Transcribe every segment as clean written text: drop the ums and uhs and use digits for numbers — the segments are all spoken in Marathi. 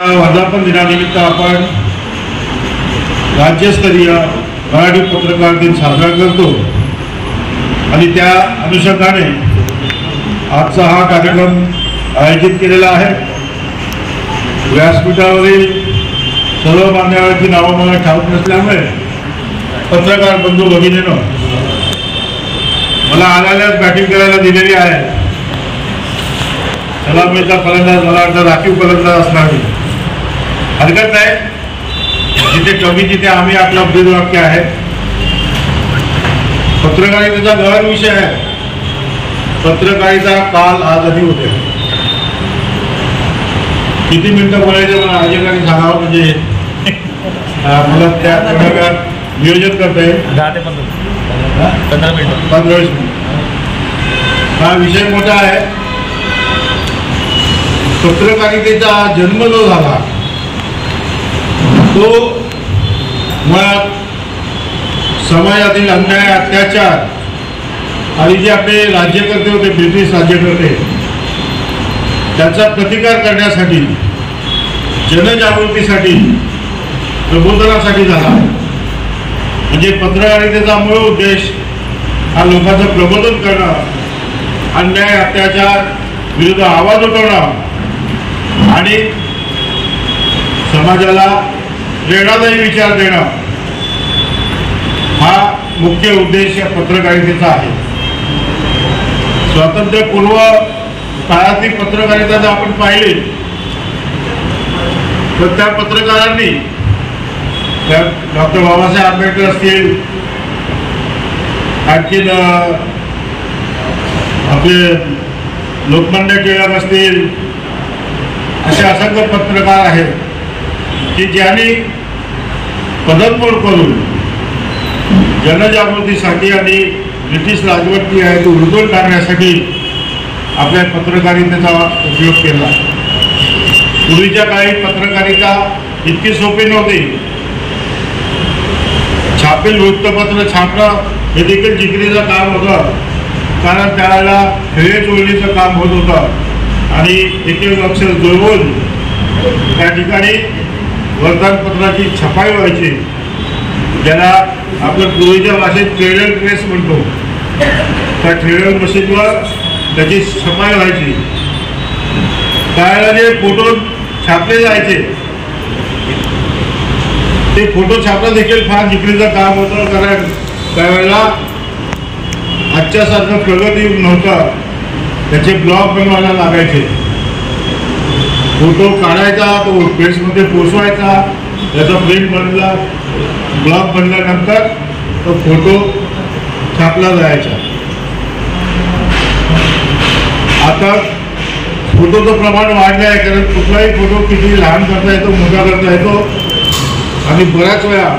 वर्धापन दिनानिमित्त आपण राज्यस्तरीय मराठी पत्रकार दिन साजरा करतो आणि त्या अनुषंगाने आजचा हा कार्यक्रम आयोजित केलेला आहे। व्यासपीठावरील सर्व मान्यवरांची नावं मला ठाऊक नसल्यामुळे पत्रकार बंधू भगिनींनो मला आल्यालाच बॅटिंग करायला दिलेली आहे। सलामीचा फलंदाज मला वाटतं राखीव फलंदाज असणार हरकत नाही, जिथे कमी तिथे आम्ही आपला ब्रीदवाक्य आहे। पत्रकारितेचा गहन विषय आहे। पत्रकारिता काल आज आणि उद्या किती मिनिटं बोलायचं मला आयोजकांनी सांगावं, म्हणजे मला त्या नियोजन करता येईल। 10 ते 15 मिनिटं 15-20 मिनिट। हा विषय मोठा आहे। पत्रकारितेचा जन्म जो झाला तो मुळात समाजातील अन्याय अत्याचार आणि जे आपले राज्यकर्ते होते, ब्रिटिश राज्यकर्ते, त्यांचा प्रतिकार करण्यासाठी, जनजागृतीसाठी, प्रबोधनासाठी झाला। म्हणजे पत्रकारितेचा मूळ उद्देश हा लोकांचं प्रबोधन करणं, अन्याय अत्याचार विरुद्ध आवाज उठवणं आणि समाजाला प्रेरणादायी विचार देणं हा मुख्य उद्देश या पत्रकारितेचा आहे। स्वातंत्र्यपूर्व काळातली पत्रकारिता जर आपण पाहिली तर त्या पत्रकारांनी डॉक्टर बाबासाहेब आंबेडकर असतील, आणखीन आपले लोकमान्य टिळक असतील, असे असंख्य पत्रकार आहेत की ज्यांनी पदनमोड करून जनजागृतीसाठी आणि ब्रिटिश राजवट आहे तो उलटून टाकण्यासाठी आपल्या पत्रकारितेचा उपयोग केला। पूर्वीच्या काळी पत्रकारिता इतकी सोपी नव्हती। छापील वृत्तपत्र छापणं हे देखील जिकिरीचं काम होतं, कारण त्यावेळेला खेळे चोळणीचं काम होत होतं आणि एक अक्षर जुळवून त्या ठिकाणी वर्तमानपत्राची छपाई व्हायची, ज्याला आपल्या पूर्वीच्या भाषेत ट्रेडर प्रेस म्हणतो। त्या ट्रेडर मशीनवर त्याची छपाई व्हायची। त्यावेळेला जे फोटो छापले जायचे ते फोटो छापणं देखील फार जिकिरीचं काम होतं, कारण त्यावेळेला आजच्यासारखं प्रगती नव्हतं। त्याचे ब्लॉग बनवायला लागायचे, फोटो काढायचा, तो प्रेसमध्ये पोचवायचा, त्याचा प्रिंट बनला, ब्लॉग बनल्यानंतर तो फोटो छापला जायचा। आता फोटोचं प्रमाण वाढलं आहे, कारण कुठलाही फोटो किती लहान करता येतो, मोठा करता येतो आणि बऱ्याच वेळा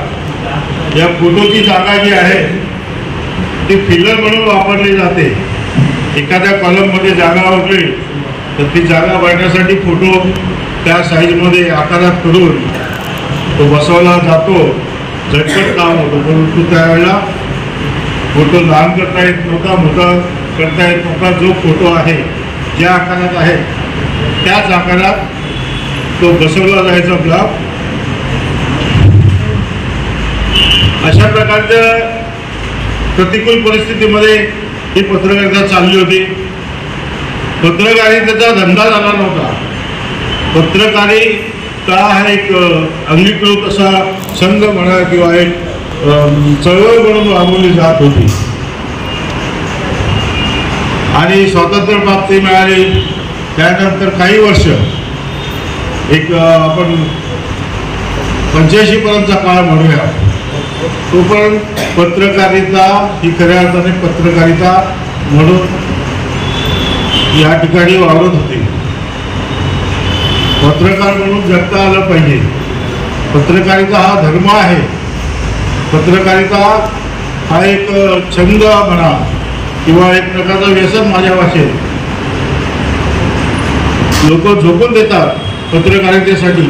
या फोटोची जागा जी आहे ती फिलर म्हणून वापरली जाते। एखाद्या कॉलममध्ये जागा उरली तर ती जागा भरण्यासाठी फोटो त्या साईजमध्ये आकारात करून तो बसवला जातो, झटपट काम होतं। परंतु त्यावेळेला फोटो लहान करता येत नव्हता, मोठा करता येत नव्हता। जो फोटो आहे ज्या आकारात आहे त्याच आकारात तो बसवला जायचा ब्लॉग। अशा प्रकारच्या प्रतिकूल परिस्थितीमध्ये ही पत्रकारिता चालली होती। पत्रकारितेचा धंदा झाला नव्हता। पत्रकारिता हा एक अंगीकृत असा संघ म्हणा किंवा एक चळवळ म्हणून राबवली जात होती आणि स्वातंत्र्य प्राप्ती मिळाली त्यानंतर काही वर्ष, एक आपण 85 पर्यंतचा काळ म्हणूया, तोपर्यंत पत्रकारिता ही खऱ्या अर्थाने पत्रकारिता म्हणून या ठिकाणी वावरत होते। पत्रकार म्हणून जगता आलं पाहिजे। पत्रकारिता हा धर्म आहे। पत्रकारिता हा एक छंद म्हणा किंवा एक प्रकारचं व्यसन माझ्या भाषेत। लोक झोपून देतात पत्रकारितेसाठी,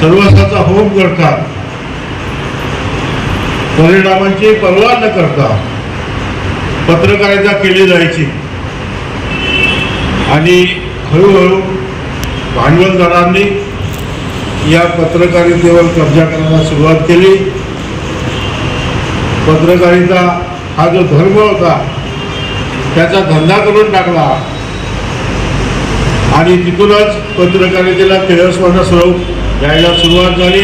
सर्वस्वाचा होम करतात, परिणामांची पर्वा न करता पत्रकारिता केली जायची आणि हळूहळू भांडवलदारांनी या पत्रकारितेवर कब्जा करायला सुरुवात केली. पत्रकारिता हा जो धर्म होता त्याचा धंदा करून टाकला आणि तिथूनच पत्रकारितेला किळसवाणं स्वरूप यायला सुरुवात झाली.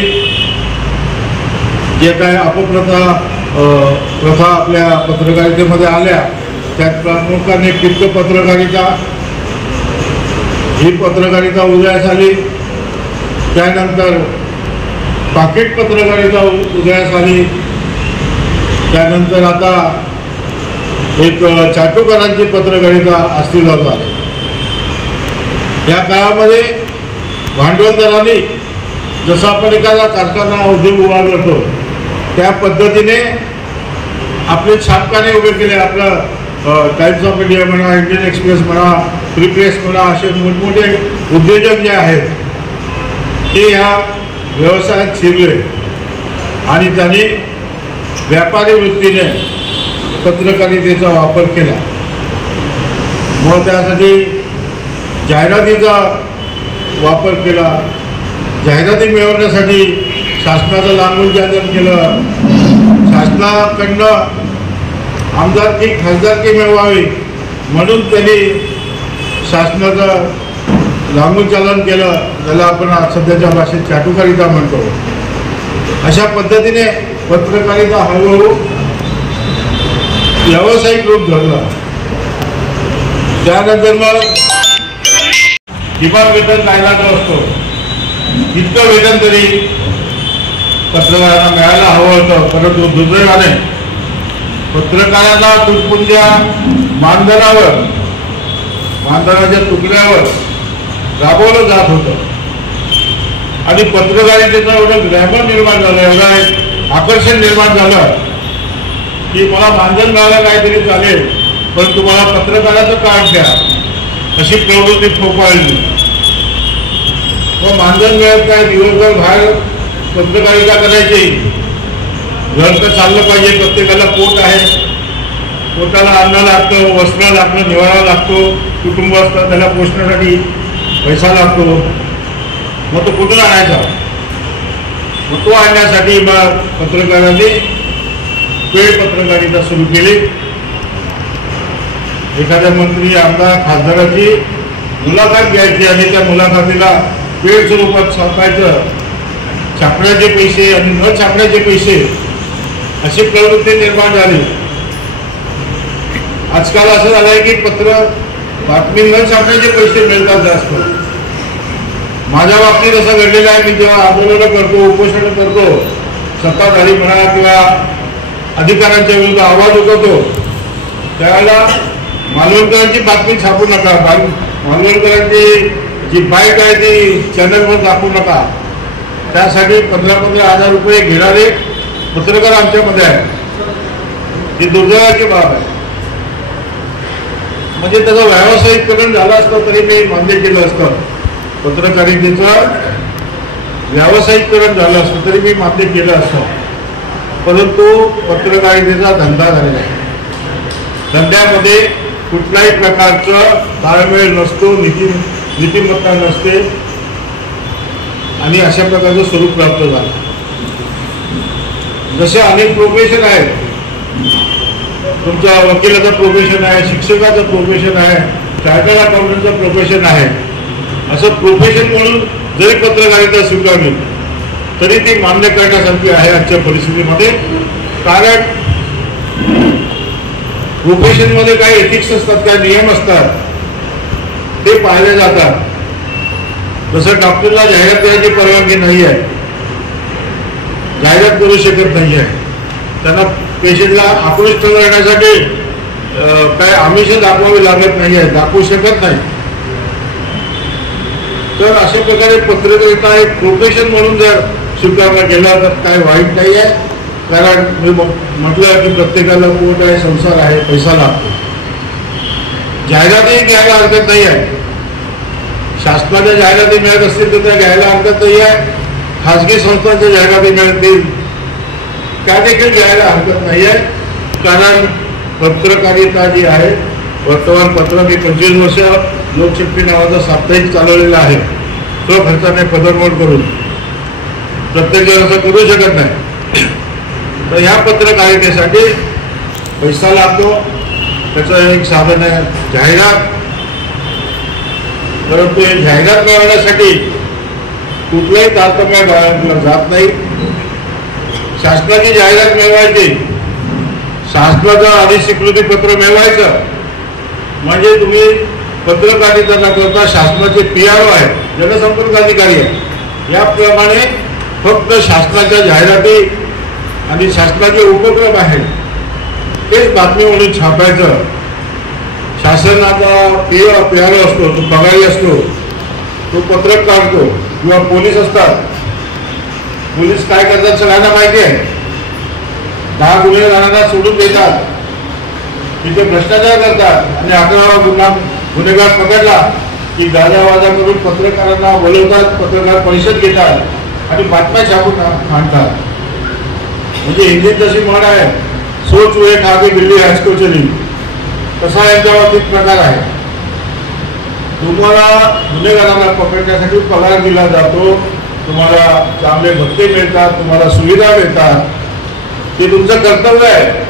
जे काय प्रथा आपल्या पत्रकारितेमध्ये आल्या त्यात प्रामुख्याने पित्त पत्रकारिता ही पत्रकारिता उदयास आली. त्यानंतर पाकिट पत्रकारिता उदयास आली. त्यानंतर आता एक चाटुकारांची पत्रकारिता अस्तित्वात आली. या काळामध्ये भांडवलदारांनी जसं आपण एखादा कारखाना उद्योग उभा करतो त्या पद्धतीने आपले छापखाने उभे केले. आपलं टाइम्स ऑफ इंडिया म्हणा, इंडियन एक्सप्रेस म्हणा, फ्री प्रेस म्हणा, असे मोठमोठे उद्योजक जे आहेत ते ह्या व्यवसायात शिरले आणि त्यांनी व्यापारी वृत्तीने पत्रकारितेचा वापर केला. मग त्यासाठी जाहिरातीचा वापर केला. जाहिराती मिळवण्यासाठी शासनाचं लांबूलचालन केलं. शासनाकडनं आमदारकी खासदारकी मिळवावी म्हणून त्यांनी शासनाचं लांबूलचालन केलं, ज्याला आपण सध्याच्या भाषेत चाटुकारिता म्हणतो. अशा पद्धतीने पत्रकारिता हळूहळू व्यावसायिक रूप धरला. त्यानंतर मग किमान वेतन कायदा जो असतो इतकं वेतन तरी पत्रकारांना मिळायला हवं होतं, परंतु दुर्दैवाने पत्रकारांना तुटपुंज्या मानधनाच्या तुकड्यावर राबवलं जात होतं आणि पत्रकारितेचं एवढं ग्लॅमर निर्माण झालं, एवढं आकर्षण निर्माण झालं की मला मानधन मिळालं काहीतरी चालेल पण तुम्हाला पत्रकाराचं कार्ड द्या अशी प्रवृत्ती फोफाळली. व मानधन मिळत नाही, दिवसभर बाहेर पत्रकारिता करायची. घर तर चाललं पाहिजे, प्रत्येकाला पोट आहे, पोटाला अन्न लागतं, वस्त्र लागतं, निवारा लागतो, कुटुंब असतं त्याला पोषणासाठी पैसा लागतो. मग तो कुठून आणायचा? मग तो आणण्यासाठी मग पत्रकारांनी पेड पत्रकारिता सुरू केली. एखाद्या मंत्री, आमदार, खासदाराची मुलाखत घ्यायची आणि त्या मुलाखतीला पेड स्वरूपात छापायचं. छापण्याचे पैसे आणि न छापण्याचे पैसे अशी प्रवृत्ती निर्माण झाली. आजकाल असं झालं आहे की बातमी न छापण्याचे पैसे मिळतात जास्त. माझ्या बाबतीत असं घडलेलं आहे. मी जेव्हा आंदोलनं करतो, उपोषण करतो, सत्ताधारी म्हणा किंवा अधिकाऱ्यांच्या विरुद्ध आवाज उठवतो त्यावेळेला मालवणकरांची बातमी छापू नका, मालवणकरांची जी बाईट आहे ती चॅनलवर दाखवू नका. त्यासाठी 15,000 रुपये घेणारे पत्रकार आमच्यामध्ये आहेत. ही दुर्दैवाची बाब आहे. म्हणजे त्याचं व्यावसायिकरण झालं असतं तरी मी मान्य केलं असतं. पत्रकारितेचं व्यावसायिकरण झालं असतं तरी मी मान्य केलं असतं. परंतु पत्रकारितेचा धंदा झालेला आहे. धंद्यामध्ये कुठल्याही प्रकारचं ताळमेळ नसतो, नीतिमत्ता नसते आणि अशा प्रकारचं स्वरूप प्राप्त झालं. जसे अनेक प्रोफेशन आहेत. तुमच्या वकिलाचं प्रोफेशन आहे, शिक्षकाचं प्रोफेशन आहे, चार्टर्ड अकाउंटंटचं प्रोफेशन आहे. असं प्रोफेशन म्हणून जरी पत्रकारिता स्वीकारली तरी ती मान्य करण्यासारखी आहे आजच्या परिस्थितीमध्ये. कारण प्रोफेशनमध्ये काही एथिक्स असतात, काही नियम असतात, ते पाळले जातात. जसं डॉक्टरला जाहिरात द्यायची परवानगी नाही आहे, जाहिरात करू शकत नाही आहे. त्यांना पेशंटला आकृष्ट करण्यासाठी काही आमिष दाखवावी लागत नाही आहे, दाखवू शकत नाही. तर अशा प्रकारे पत्रकारिता एक प्रोफेशन म्हणून जर स्वीकारला गेला तर काय वाईट नाही आहे. कारण मी म्हटलं की प्रत्येकाला पोट आहे, संसार आहे, पैसा लागतो. जाहिरातही घ्यायला हरकत नाही आहे. शासनाच्या जाहिराती मिळत असतील तर त्या घ्यायला हरकत नाही आहे. खाजगी संस्थांच्या जाहिराती मिळतील त्या देखील घ्यायला हरकत नाही आहे. कारण पत्रकारिता जी आहे, वर्तमानपत्र मी 25 वर्ष लोकशक्ती नावाचा साप्ताहिक चालवलेला आहे, स्वखर्चाने पदरमोड करून. प्रत्येक जण असं करू शकत नाही. तर ह्या पत्रकारितेसाठी पैसा लागतो, त्याचं एक साधन आहे जाहिरात. परंतु हे जाहिरात मिळवण्यासाठी कुठलंही तारतम्य बाळगलं जात नाही. शासनाची जाहिरात मिळवायची, शासनाचं अधिस्वीकृती पत्र मिळवायचं म्हणजे तुम्ही पत्रकारिता न करता शासनाचे PRO आहे, जनसंपर्क अधिकारी आहे, याप्रमाणे फक्त शासनाच्या जाहिराती आणि शासनाचे उपक्रम आहेत तेच बातमी म्हणून छापायचं. शासनाचा PRO असतो, तो पगारी असतो, तो पत्रक काढतो किंवा पोलीस असतात. पोलीस काय करतात सगळ्यांना माहिती आहे. 10 गुन्हेगारांना सोडून देतात, तिथे भ्रष्टाचार करतात आणि 11वा गुन्हेगार पकडला की गाजावाजा करून पत्रकारांना बोलवतात, पत्रकार परिषद घेतात आणि बातम्या छापून आणतात. म्हणजे हिंदीत जशी म्हण आहे, सोच हुए खाके बिल्ली हॅचको चली, तसा यांच्या बाबतीत प्रकार आहे. तुम्हाला गुन्हेगारांना पकडण्यासाठी पगार दिला जातो, तुम्हाला चांगले भत्ते मिळतात, तुम्हाला सुविधा मिळतात, ते तुमचं कर्तव्य आहे.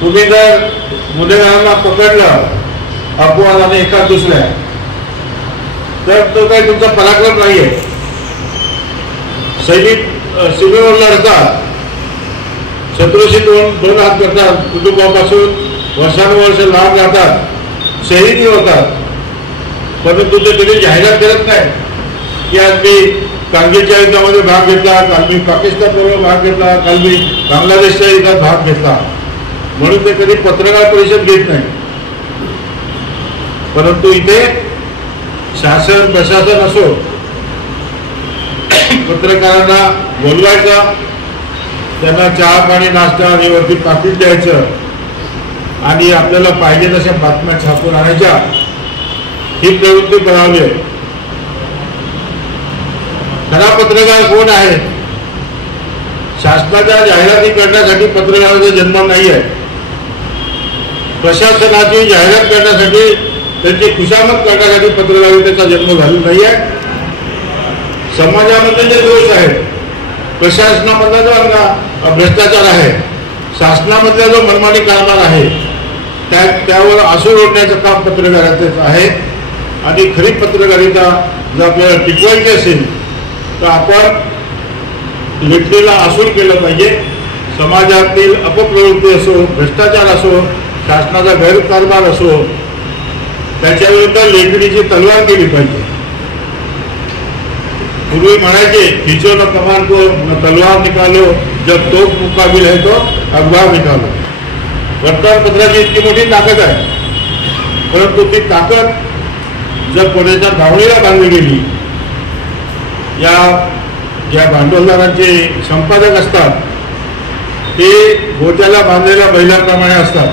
तुम्ही जर गुन्हेगारांना पकडलं अपवादाने एका दुसऱ्या, तर तो काही तुमचा पराक्रम नाही आहे. सैनिक सीमेवर लढतात, शत्रूशी दोन हात करतात, कुटुंबापासून वर्षानुवर्ष लांब राहतात, शहीदही होतात. परंतु ते कधी जाहिरात करत नाही की आज मी कारगिलच्या युद्धामध्ये भाग घेतला, काल मी पाकिस्तानबरोबर भाग घेतला, काल मी बांगलादेशच्या युद्धात भाग घेतला, म्हणून ते कधी पत्रकार परिषद घेत नाही. परंतु इथे शासन प्रशासन असो, पत्रकारांना बोलवायचं, त्यांना चहा पाणी नाश्ता आणि वरती पाकिट द्यायचं आणि आपल्याला पाहिजे तशा बातम्या छापून आणायच्या, ही प्रवृत्ती बनवली आहे. खरा पत्रकार कोण आहे? शासनाच्या जाहिराती करण्यासाठी पत्रकाराचा जन्म नाही आहे. प्रशासनाची जाहिरात करण्यासाठी, त्यांची खुशामत करण्यासाठी पत्रकारितेचा जन्म झालेला नाही आहे. समाजामध्ये जे दोष आहेत, प्रशासनामधला जो भ्रष्टाचार आहे, शासनामधला जो मनमानी कारभार आहे, त्यावर आसूड ओढण्याचं काम पत्रकारितेचं आहे. आणि खरी पत्रकारिता जर आपल्याला टिकवायची असेल तर आपण लेखणीला आसूड केलं पाहिजे. समाजातील अपप्रवृत्ती असो, भ्रष्टाचार असो, शासनाचा गैरकारभार असो, त्याच्याविरुद्ध लेखणीची तलवार केली पाहिजे. पूर्वी म्हणायचे खिचो न कमान को न तलवार निकालो, जब तोप मुकाबिल है तो अखबार निकालो. वर्तमानपत्राची इतकी मोठी ताकद आहे, परंतु ती ताकद जर कोणाच्या दावणीला बांधली गेली, या ज्या भांडवलदारांचे संपादक असतात ते गोट्याला बांधलेल्या बैलाप्रमाणे असतात.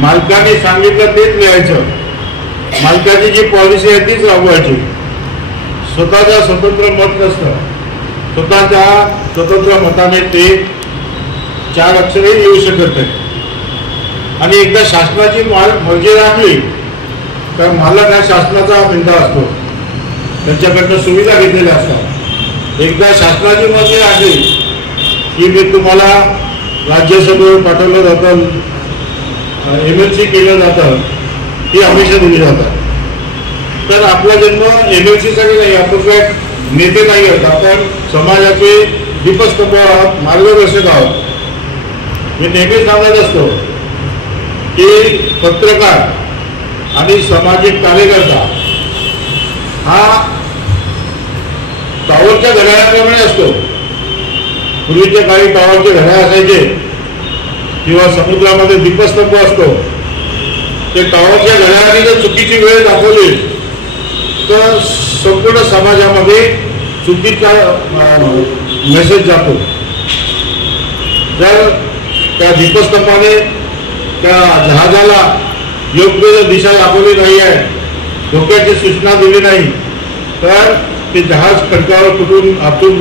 मालकाने सांगितलं तेच लिहायचं, मालकाची जी पॉलिसी आहे तीच राबवायची. स्वतःचा स्वतंत्र मत नसतं, स्वतःच्या स्वतंत्र मताने ते 4 अक्षरही येऊ शकत नाही. आणि एकदा शासनाची मर्जी राखली तर मालक हा शासनाचा बिंदा असतो, त्यांच्याकडनं सुविधा घेतलेल्या असतात. एकदा शासनाची मर्जी राखली की मी तुम्हाला राज्यसभेवर पाठवलं जातं, MLC केलं जातं, ही हमेशा दिली जातात. तर आपला जन्म MLC साठी नाही, आपण काय नेते नाही आहोत, आपण समाजाचे दीपस्तंभ आहोत, मार्गदर्शक आहोत. मी नेहमी सांगत असतो की पत्रकार आणि सामाजिक कार्यकर्ता हा टॉवरच्या घड्याळाप्रमाणे असतो. पूर्वीच्या काळी टॉवरचे घड्याळ असायचे किंवा समुद्रामध्ये दीपस्तंभ असतो. ते टॉवरच्या घड्याळाने जर चुकीची वेळ दाखवली तर संपूर्ण समाजामध्ये चुकीचा मेसेज जातो. जर त्या दीपस्तंभाने त्या जहाजाला योग्य दिशा दाखवली नाही आहे, धोक्याची सूचना दिली नाही, तर ते जहाज खडकावर तुटून आतून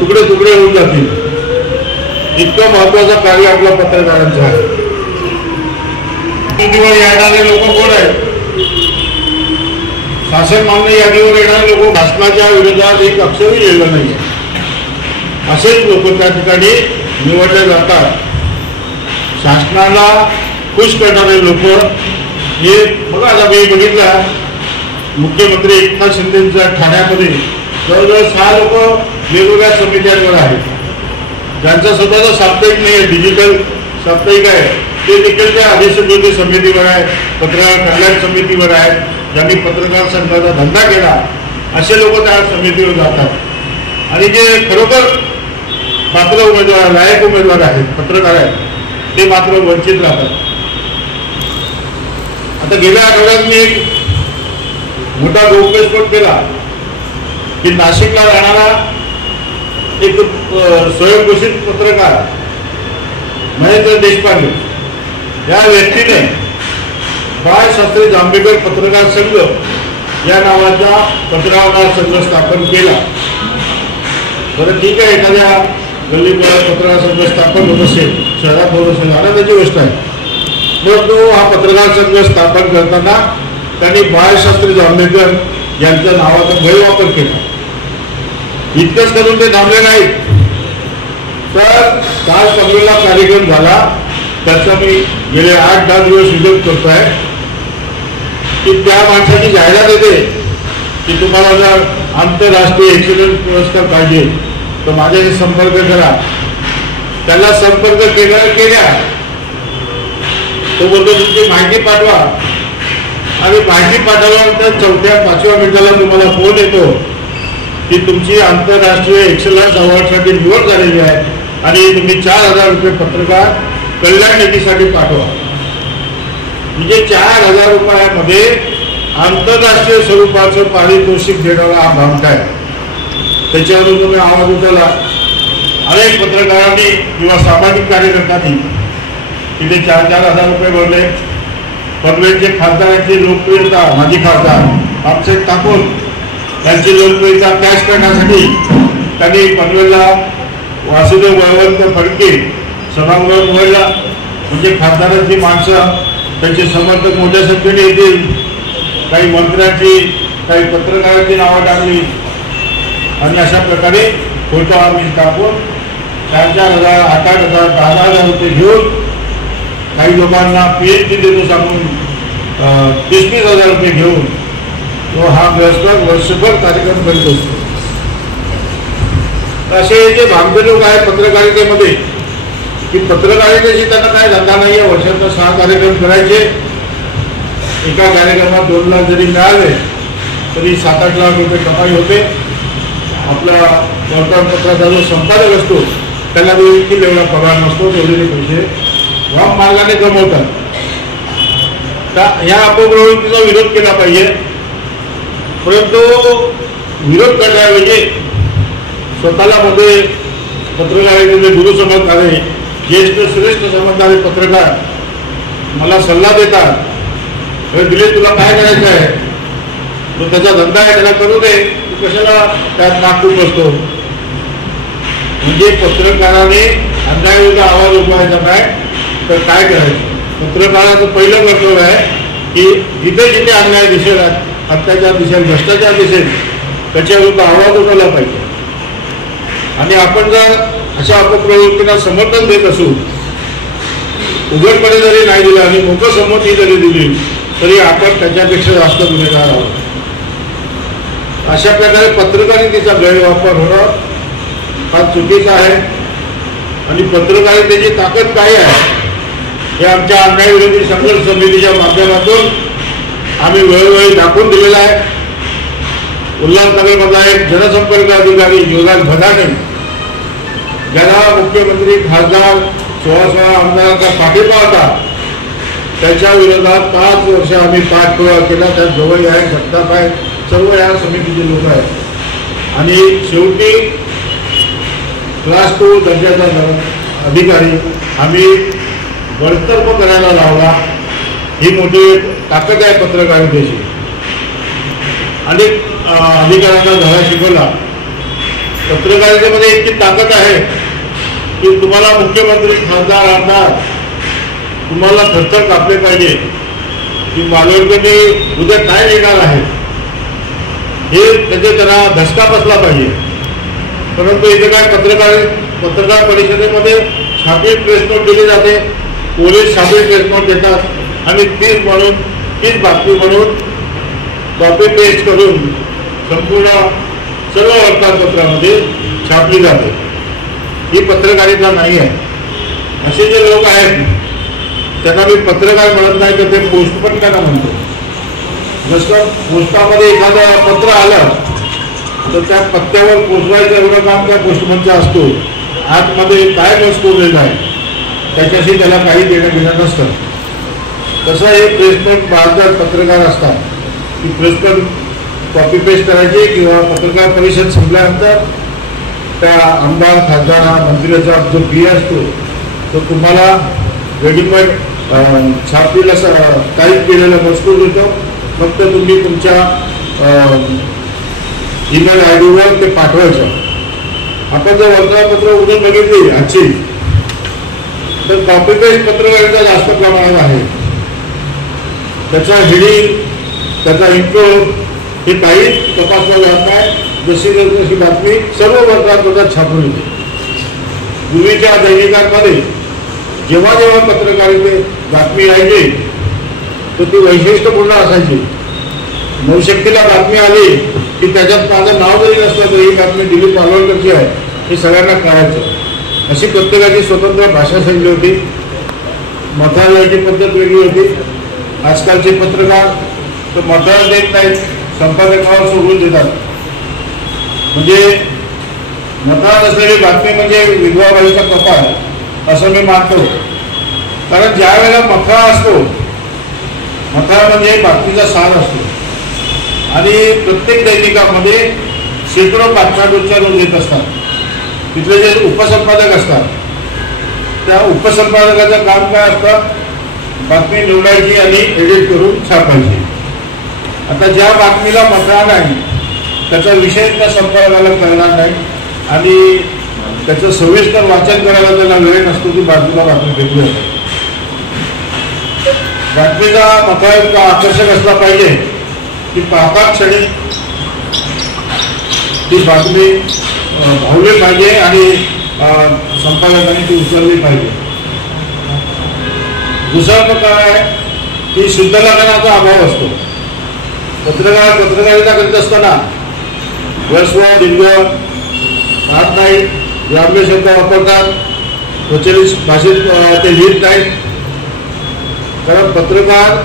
तुकडे तुकडे होऊन जातील. इतकं महत्वाचं कार्य आपल्या पत्रकारांचं आहे. येणारे लोक कोण आहेत? शासन मान्य यादीवर येणारे लोक शासनाच्या विरोधात एक अक्षरही लिहिलं नाही. असेच लोक त्या ठिकाणी निवडले जातात. शासनाला खुश करणारे लोक हे बघा. आता मी बघितलं मुख्यमंत्री एकनाथ शिंदेच्या ठाण्यामध्ये जवळजवळ 6 लोक वेगवेगळ्या समित्यांवर आहेत. ज्यांचा स्वतःचा साप्ताहिक नाही आहे, डिजिटल साप्ताहिक आहे, ते देखील त्या आदेशज्योती समितीवर आहे, पत्रकार कल्याण समितीवर आहेत. ज्यांनी पत्रकार संघाचा धंदा केला असे लोक त्या समितीवर जातात. आणि जे खरोखर पात्र उमेदवार, लायक उमेदवार आहेत, पत्रकार आहेत, ते मात्र वंचित राहतात. आता गेल्या आठवड्यात मी एक मोठा गौप्यस्फोट केला की नाशिकला राहणारा एक स्वयंघोषित पत्रकार महेंद्र देशपांडे या व्यक्तीने बाळशास्त्री जांभेकर पत्रकार संघ या नावाचा पत्रकार संघ स्थापन केला. बरं ठीक आहे, एखाद्या गल्लीत पत्रकार संघ स्थापन होत असेल, शहरात होत असेल, आनंदाची गोष्ट आहे. परंतु हा पत्रकार संघ स्थापन करताना त्यांनी बाळशास्त्री जांभेकर यांच्या नावाचा गैरवापर केला. इतकंच करून ते थांबले नाहीत, तर काल पनवेलला कार्यक्रम झाला, त्याचा मी गेले 8-10 दिवस विरोध करतोय की त्या माणसाची जाहिरात येते की तुम्हाला जर आंतरराष्ट्रीय एक्सिलन्स पुरस्कार पाहिजे तर माझ्याशी संपर्क करा. त्याला संपर्क केल्या तो बोलतो तुमची माहिती पाठवा, आणि माहिती पाठवल्यानंतर 4-5व्या मिनिटाला तुम्हाला फोन येतो की तुमची आंतरराष्ट्रीय एक्सलन्स अवॉर्डसाठी निवड झालेली आहे आणि तुम्ही 4,000 रुपये पत्रकार कल्याण निधीसाठी पाठवा. म्हणजे 4,000 रुपयामध्ये आंतरराष्ट्रीय स्वरूपाचं पारितोषिक देणारा हा भामटा आहे. त्याच्यावरून तुम्ही आवाज उठवला. अनेक पत्रकारांनी किंवा सामाजिक कार्यकर्त्यांनी तिथे 4,000 रुपये भरले. पनवेलचे खासदारांची लोकप्रियता, माजी खासदार आमचे टाकून त्यांची लोकप्रियता कॅश करण्यासाठी त्यांनी पनवेलला वासुदेव बळवंत फडके सभागृह निवडला. म्हणजे खासदारांची माणसं, त्यांचे समर्थक मोठ्या संख्येने येतील. काही मंत्र्यांची, काही पत्रकारांची नावं टाकली आणि अशा प्रकारे फोटो आम्ही टाकून 4,000, 8,000, 10,000 रुपये घेऊन काही लोकांना PhD देतो सांगून 30,000 रुपये घेऊन तो हा वर्षभर कार्यक्रम करीत असतो. असे जे भामटे लोक आहेत पत्रकारितेमध्ये की पत्रकारितेशी त्यांना काय धंदा नाही आहे. वर्षात 6 कार्यक्रम करायचे, एका कार्यक्रमात 2 लाख जरी मिळाले तरी 7-8 लाख रुपये कमाई होते. आपला वर्तमानपत्राचा जो संपादक असतो त्याला देखील एवढा पगार नसतो, तेवढे पैसे वाम मार्गाने गमवतात. ह्या अपप्रवृत्तीचा विरोध केला पाहिजे. परंतु विरोध करण्याऐवजी स्वतःला मध्ये पत्रकारितेचे गुरु समजणारे, ज्येष्ठ श्रेष्ठ समजणारे पत्रकार मला सल्ला देतात, दिले तुला काय करायचं आहे, तो त्याचा धंदा आहे, त्याला करू दे, तू कशाला त्यात नागपूर बसतो. म्हणजे पत्रकाराने अन्यायाविरुद्ध आवाज उठवायचा काय तर काय करायचं. पत्रकाराचं पहिलं कर्तव्य आहे की जिथे जिथे अन्याय दिसेल, अत्याचार दिसेल, भ्रष्टाचार दिसेल, त्याच्याविरुद्ध आवाज उठवला पाहिजे. आणि आपण जर अशा अपप्रवृत्तींना समर्थन देत असू, उघडपणे जरी नाही दिलं आणि मोकळ संमती जरी दिली तरी आपण त्याच्यापेक्षा जास्त गुन्हेगार आहोत. अशा प्रकारे पत्रकारितेचा गैरवापर होणं हा चुकीचा आहे. आणि पत्रकारितेची ताकद काय आहे हे आमच्या अन्यायविरोधी संघर्ष समितीच्या माध्यमातून आम्ही वेळोवेळी दाखवून दिलेलं आहे. उल्हासनगरमधला एक जनसंपर्क अधिकारी योगाल भदाने, ज्याला मुख्यमंत्री, खासदार, 16 आमदारांचा पाठिंबा होता, त्याच्या विरोधात 5 वर्ष आम्ही पाठपुरावा केला. त्यात जवळ आहे, जगताप आहे, सर्व या समितीचे लोक आहेत. आणि शेवटी क्लास 2 दर्जाचा अधिकारी आम्ही बडतर्फ करायला लावला. ही मोठी ताकद आहे पत्रकारितेची. अनेक अधिकाऱ्यांना धडा शिकवला. पत्रकारितेमध्ये इतकी ताकद आहे की तुम्हाला मुख्यमंत्री, खासदार, आमदार तुम्हाला थरथर कापले पाहिजे की मालवणकडे उद्या काय येणार आहे हे त्याचे त्यांना धसका बसला पाहिजे. परंतु इथे काय पत्रकार परिषदेमध्ये छापील प्रेस नोट दिली जाते, पोलीस छापील प्रेस नोट देतात आणि तीच बातमी म्हणून कॉपी पेस्ट करून संपूर्ण सर्व वर्तमानपत्रामध्ये छापली जाते. ही पत्रकारिता नाही आहे. असे जे लोक आहेत त्यांना मी पत्रकार म्हणत नाही तर ते पोस्टमन त्यांना म्हणतो. जसं पोस्टामध्ये एखादं पत्र आलं तर त्या पत्त्यावर पोचवायचं एवढं काम त्या पोस्टमनचं असतो. आतमध्ये काय मजकूर लिहिला आहे त्याच्याशी त्याला काही देणं घेणं नसतं. तसं हे प्रेसमेंट बाजार पत्रकार असतात की प्रेसमेंट कॉपी पेस्ट करायची किंवा पत्रकार परिषद संपल्यानंतर त्या आमदार खासदार मंत्र्याचा जो फी असतो तो तुम्हाला रेडीमेड छापलेला टाईप केलेला मजकूर देतो. फक्त तुम्ही तुमच्या ईमेल आय डीवर ते पाठवायचं. आपण जर वर्तमानपत्र उघडून बघितली आजची तर कॉपी पेस्ट पत्रकारिता जास्त प्रमाणात आहे. त्याचा हेडिंग त्याचा इंट्रो हे काही तपासलं जात नाही. जशी बातमी सर्व वर्तमानपत्रात छापून येते. पूर्वीच्या दैनिकांमध्ये जेव्हा पत्रकारिते बातमी यायची तर ती वैशिष्ट्यपूर्ण असायची. नवशक्तीला बातमी आली की त्याच्यात माझं नाव जरी नसलं तरी ही बातमी दिलीप मालवणकरची आहे हे सगळ्यांना कळायचं. अशी प्रत्येकाची स्वतंत्र भाषाशैली होती. मथळा लिहायची पद्धत वेगळी होती. आजकालचे पत्रकार तर मथळा देत नाहीत, संपादकावर सोडून देतात. म्हणजे मथळा नसलेली बातमी म्हणजे विधवाबाईचा कपाळ असं मी मानतो. कारण ज्या वेळेला मथळा असतो, मथळा म्हणजे बातमीचा सार असतो आणि प्रत्येक दैनिकामध्ये शेकडो बातम्या रोजच्या रोज येत असतात. तिथले जे उपसंपादक असतात त्या उपसंपादकाचं काम काय असतं, बातमी निवडायची आणि एडिट करून छापायची. आता ज्या बातमीला मथळा नाही त्याचा विषय त्या संपादकाला कळणार नाही आणि त्याचं सविस्तर वाचन करायला त्याला वेळ नसतो की बाजूला बातमी फेकली जाते. बातमीचा मथळा इतका आकर्षक असला पाहिजे की पाहता क्षणी ती बातमी भावली पाहिजे आणि संपादकांनी ती उचलली पाहिजे. दुसरा प्रकार आहे की शुद्ध लेखनाचा अभाव असतो. पत्रकारिता करीत असताना ह्रस्व दीर्घ राहत नाही, ग्राम्य शब्द वापरतात, प्रचलित भाषेत ते लिहित नाहीत. कारण पत्रकार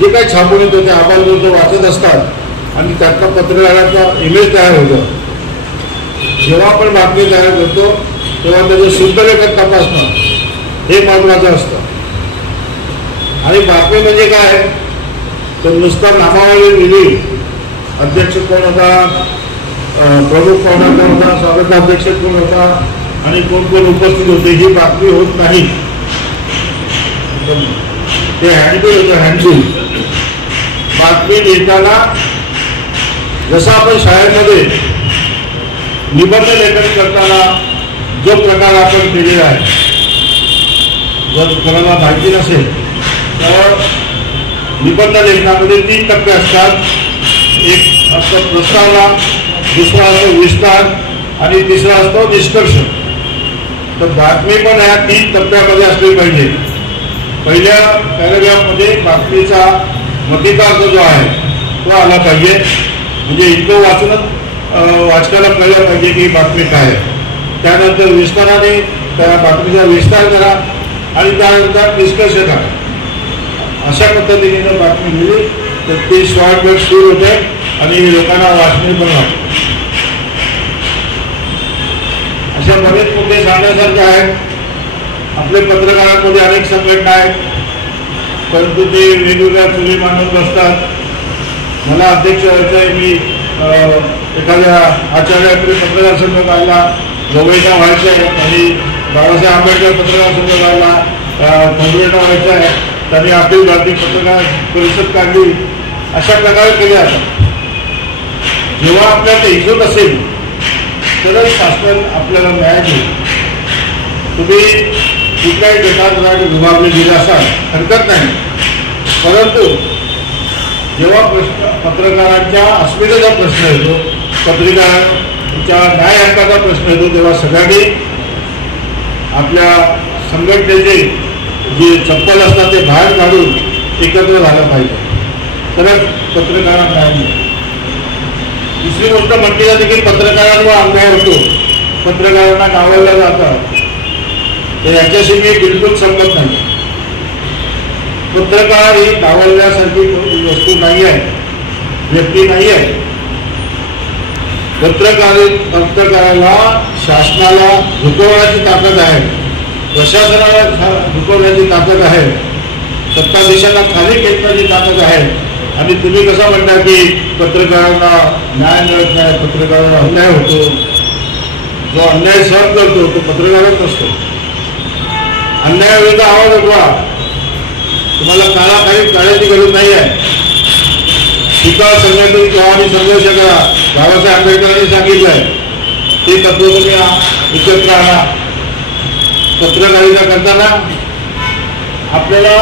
जे काही छापून येतो ते आपण वाचत असतात आणि त्यातला पत्रकाराचा इमेज तयार होतो. जेव्हा आपण बातमी तयार करतो तेव्हा त्याचं शुद्ध लेखन तपासणं हे महत्त्वाचं असतं. आणि बातमी म्हणजे काय तर नुसता नामावली लिहिली, अध्यक्ष कोण होता, प्रमुख कोण होता, स्वागताध्यक्ष कोण होता आणि कोण कोण उपस्थित होते ही बातमी होत नाही. ते हँडबिल होतं. हँडबिल बातमी लिहिताना जसं आपण शाळेमध्ये निबंध लेखन करताना जो प्रकार आपण केलेला आहे, जर कोणाला माहिती नसेल तर निबंध लेखनामध्ये 3 टप्पे असतात. एक असतो प्रस्तावना, दुसरा असतो विस्तार आणि तिसरा असतो निष्कर्ष. तर बातमी पण ह्या 3 टप्प्यामध्ये असली पाहिजे. पहिल्या पॅराग्राफमध्ये बातमीचा मतितार्थ जो आहे तो आला पाहिजे. म्हणजे इतकं वाचूनच वाचकाला कळलं पाहिजे की बातमी काय आहे. त्यानंतर विस्ताराने त्या बातमीचा विस्तार करा आणि त्यानंतर निष्कर्ष करा. अशा पद्धतीने बातमी लिहिली तर ती शॉर्ट वेळ सुरू होते आणि लोकांना वाचणे पण वाटते. अशा बरेच मुद्दे सांगण्यासारखे आहेत. आपले पत्रकारांमध्ये अनेक संघटना आहेत परंतु ते वेगवेगळ्या चुली मांडून बसतात. मला अध्यक्ष व्हायचं आहे, मी एखाद्या आचार्याकडे पत्रकार संघ काढला, गवईचा व्हायचं आहे आणि बाबासाहेब आंबेडकर पत्रकार संघ काढला, काँग्रेसला व्हायचं आहे, त्यांनी अखिल भारतीय पत्रकार परिषद काढली. अशा प्रकारे केले जातात. जेव्हा आपल्याला इज्जत असेल तरच शासन आपल्याला न्याय देईल. तुम्ही कुठल्याही गटात विभागले गेले असाल हरकत नाही, परंतु जेव्हा पत्रकारांच्या अस्मितेचा प्रश्न येतो, पत्रकार तुमच्या न्याय हक्काचा प्रश्न येतो तेव्हा सगळ्यांनी आपल्या संघटनेचे जे चप्पल असतात ते बाहेर काढून एकत्र झालं पाहिजे, तरच पत्रकारांना न्याय मिळेल. दुसरी गोष्ट म्हटली जाते की पत्रकारांवर अन्याय होतो, पत्रकारांना डावललं जातं, तर याच्याशी मी बिलकुल संगत नाही. पत्रकार ही डावलण्यासारखी वस्तू नाही आहे, व्यक्ती नाही आहे. पत्रकाराला शासनाला झुकवण्याची ताकद आहे, प्रशासनाला झुकवण्याची ताकद आहे, सत्ताधीशांना खाली खेचण्याची ताकद आहे. आणि तुम्ही कसं म्हणता की पत्रकारांना न्याय मिळत नाही, पत्रकारांना अन्याय होतो. जो अन्याय सहन करतो तो पत्रकारच नसतो. अन्यायाविरुद्ध आवाज उठवा. तुम्हाला काळाखाली काढायची गरज नाही आहे. शिका, संघटन किंवा संघर्ष करा. बाबासाहेब आंबेडकरांनी सांगितलंय ते तत्व तुम्ही एकत्र आणा. पत्रकारिता करताना आपल्याला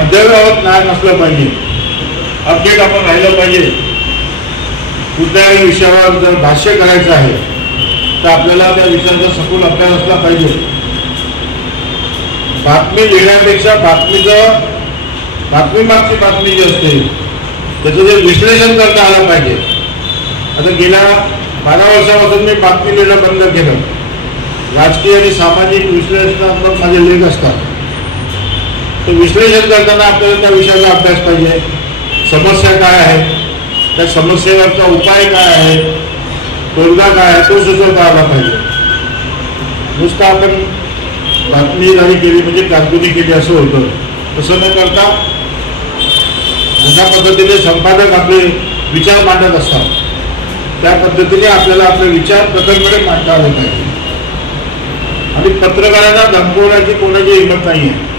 अद्ययावत न्याय नसलं पाहिजे, अपडेट आपण राहिलं पाहिजे. कुठल्याही विषयावर जर भाष्य करायचं आहे तर आपल्याला त्या विषयाचा सखोल अभ्यास असला पाहिजे. बातमी लिहिण्यापेक्षा बातमी मागची बातमी जी असते त्याचं जे विश्लेषण करता आलं पाहिजे. आता गेल्या 12 वर्षापासून मी बातमी लिहिणं बंद केलं. राजकीय आणि सामाजिक विश्लेषणात्मक माझे लेख असतात. तर विश्लेषण करताना आपल्याला त्या विषयाचा अभ्यास पाहिजे. समस्या काय आहे, त्या समस्येवरचा उपाय काय आहे, तोडगा काय आहे तो सुचवता आला पाहिजे. नुसतं आपण बातमीदारी केली म्हणजे कारकुनी केली असं होतं. तसं न करता अशा पद्धतीने संपादक आपले विचार मांडत असतात. त्या पद्धतीने आपल्याला आपले विचार प्रकटपणे मांडता आले पाहिजे. आणि पत्रकारांना धमकवण्याची कोणाची हिंमत नाही आहे.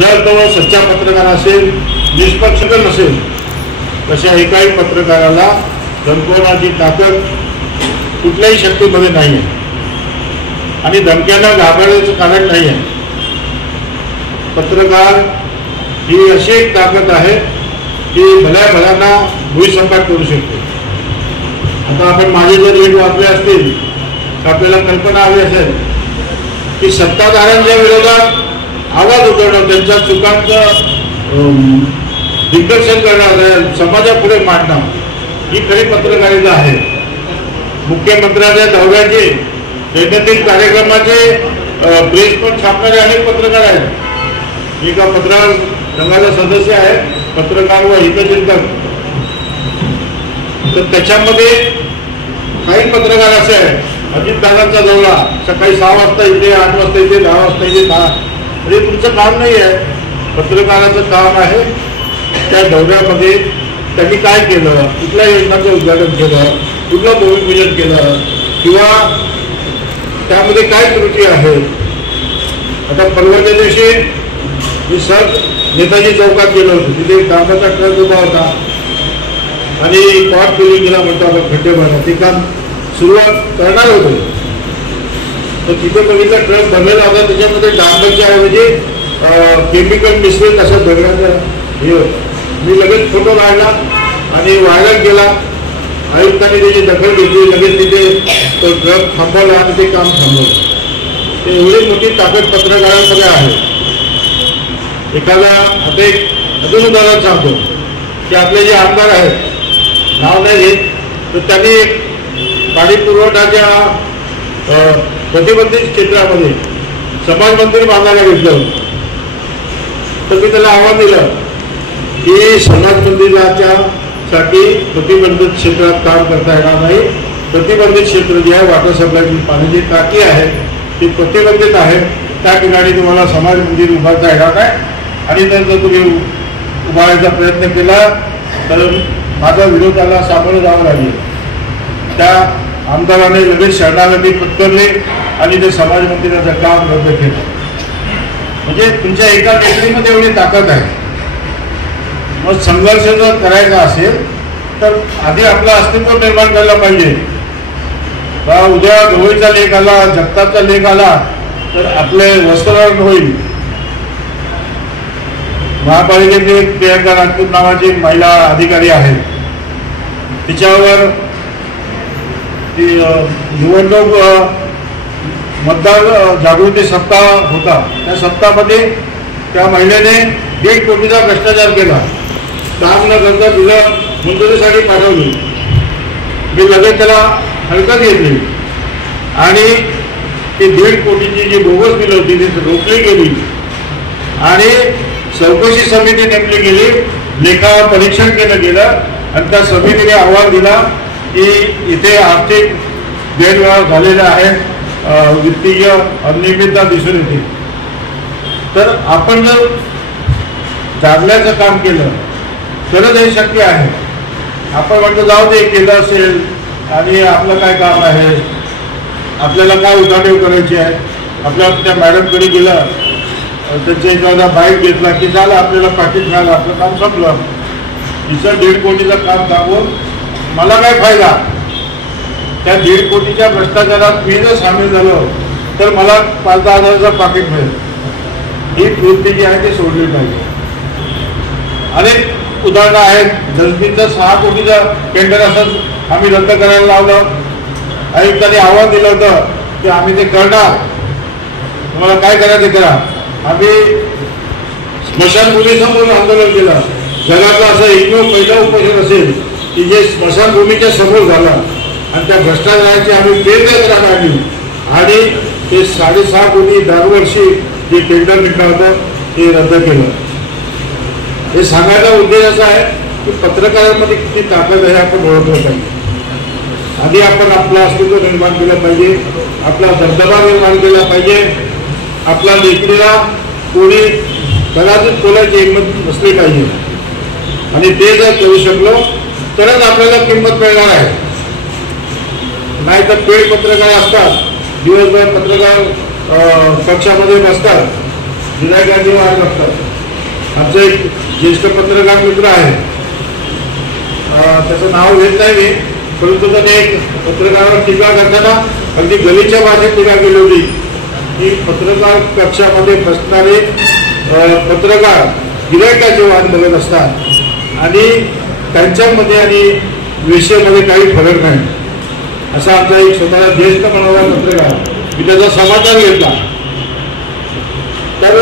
जर तो सच्चा पत्रकार असेल, निष्पक्ष नसेल, तशा एकाही पत्रकाराला धमकवण्याची ताकद कुठल्याही शक्तीमध्ये नाही आहे. आणि धमक्यांना घाबरण्याचं कारण नाही आहे. पत्रकार ही अशी एक ताकद आहे की भल्या भल्यांना भुईसंपाट करू शकते. आता आपण माझे जर लेख वाचले असतील तर आपल्याला कल्पना आली असेल की सत्ताधाऱ्यांच्या विरोधात आवाज उठवणं, त्यांच्या चुकांचं दिग्दर्शन करणं, समाजापुढे मांडणं ही खरी पत्रकारिता आहे. मुख्यमंत्र्यांच्या दौऱ्याचे, दैनंदिन कार्यक्रमाचे प्रेस पण छापणारे अनेक पत्रकार आहेत. एका पत्रकार संघाचा सदस्य आहे, पत्रकार व हितचिंतक. तर त्याच्यामध्ये काही पत्रकार असे आहेत, अजितदादांचा दौरा सकाळी 6 वाजता इथे, 8 वाजता इथे, 10 वाजता इथे, म्हणजे तुमचं काम नाही आहे. पत्रकाराचं काम आहे त्या दौऱ्यामध्ये त्यांनी काय केलं, कुठल्या योजनांचं उद्घाटन केलं, कुठलं भूमिपूजन केलं किंवा त्यामध्ये काय त्रुटी आहे. आता परवाच्या दिवशी मी सहज नेताजी चौकात गेलो होतो. तिथे कामाचा ट्रक उभा होता आणि पॉट बिल्डिंगला म्हणतो आपण खड्डे भरला, ते काम सुरुवात करणार होतो. तर तिथे बघितलं ट्रक भरलेला होता, त्याच्यामध्ये डांबरच्या ऐवजी केमिकल मिश्रित अशा दगडाचा हे होतं. मी लगेच फोटो काढला आणि व्हायरल केला. आयुक्तांनी त्याची दखल घेतली, लगेच तिथे तो ट्रक थांबवला आणि ते काम थांबवलं. ते एवढी मोठी ताकद पत्रकारांमध्ये आहे. एखादा आता एक अजून उदाहरण सांगतो की आपले जे आमदार आहेत, नाव नाही घेत, तर त्यांनी एक पाणी पुरवठ्याच्या प्रतिबंधित क्षेत्रामध्ये समाज मंदिर बांधायला घेतलं. तर मी त्याला आव्हान दिलं की समाज मंदिराच्या साठी प्रतिबंधित क्षेत्रात काम करता येणार नाही. प्रतिबंधित क्षेत्र जे आहे, वॉटर सप्लायची पाण्याची टाकी आहे ती प्रतिबंधित आहे. त्या ठिकाणी तुम्हाला समाज मंदिर उभारता येणार नाही. आणि जर तुम्ही उभारायचा प्रयत्न केला तर माझा विरोधाला सामोरं जावं लागेल. त्या आमदाराने लगेच शरणागती पत्करली आणि ते समाज मंदिराचं काम रद्द केलं. म्हणजे तुमच्या एका टेकडीमध्ये एवढी ताकद आहे. मग संघर्ष जर करायचा असेल तर आधी आपलं अस्तित्व निर्माण करायला पाहिजे. उद्या गवळीचा लेख आला, जगतापचा लेख आला तर आपले वस्त्रहरण होईल. महापालिकेची एक प्रियंका राजपूत नावाची महिला अधिकारी आहे. तिच्यावर ती निवडणूक मतदार जागृती सप्ताह होता, त्या सप्ताहामध्ये त्या महिलेने 1.5 कोटीचा भ्रष्टाचार केला. काम न करता तिला मंजुरीसाठी पाठवली. मी लगेच त्याला हरकत घेतली आणि ती 1.5 कोटीची जी बोगस बिल होती ती रोखली गेली आणि चौकशी समिती नेमली गेली. लेखा परीक्षण केलं गेलं आणि त्या समितीने अहवाल दिला की इथे आर्थिक गैरव्यवहार झालेला आहे, वित्तीय अनियमितता दिसून येते. तर आपण जर जागल्याचं काम केलं तरच हे शक्य आहे. आपण म्हणतो जाऊ दे, केलं असेल आणि आपलं काय काम आहे, आपल्याला काय उठाठेव करायची आहे. आपल्या त्या मॅडमकडे गेलं, त्यांच्या एखादा बाईक घेतला की झालं, आपल्याला पाकिट मिळालं, आपलं काम संपलं. तिचं 1.5 कोटीचं काम दाखवून मला काय फायदा. त्या 1.5 कोटीच्या भ्रष्टाचारात मी जर सामील झालो तर मला 5-10 हजाराचं पाकिट मिळेल. ही वृत्ती जी आहे ती सोडली पाहिजे. अनेक उदाहरणं आहेत. जलबीचं 6 कोटीचं टेंडर असंच आम्ही रद्द करायला लावलं. आयुक्तांनी आव्हान दिलं होतं की आम्ही ते करणार, तुम्हाला काय करायचं करा. आम्ही स्मशानभूमीसमोर आंदोलन केलं. जगातलं असं एकमेव पहिलं उपोषण असेल की जे स्मशानभूमीच्या समोर झालं आणि त्या भ्रष्टाचाराची आम्ही वेगवेगळ्या काढली आणि ते 6.5 कोटी दरवर्षी जे टेंडर निघलं होतं ते रद्द केलं. हे सांगायचा उद्देश असा आहे की पत्रकारांमध्ये किती ताकद आहे आपण ओळखलं पाहिजे. आधी आपण आपलं अस्तित्व निर्माण केलं पाहिजे, आपला दबदबा निर्माण केला पाहिजे. आपला लेखणीला कोणी कदाचित बोलायची हिंमत नसली पाहिजे आणि ते जर करू शकलो तरच आपल्याला किंमत मिळणार आहे. नाही तर पेड पत्रकार असतात, दिवसभर पत्रकार पक्षामध्ये बसतात, गिऱ्हाईकांची वाट बघतात. आमचं एक ज्येष्ठ पत्रकार मित्र आहे, त्याचं नाव घेत नाही मी, परंतु त्याने एक पत्रकारावर टीका करताना अगदी गलीच्या भाषेत टीका केली होती की पत्रकार कक्षामध्ये बसणारे पत्रकार गिऱ्हाईकाची वाट बघत असतात आणि त्यांच्यामध्ये आणि विषयामध्ये काही फरक नाही. असा आमचा एक स्वतःला ज्येष्ठ बनवला पत्रकार, मी त्याचा समाचार घेतला. तर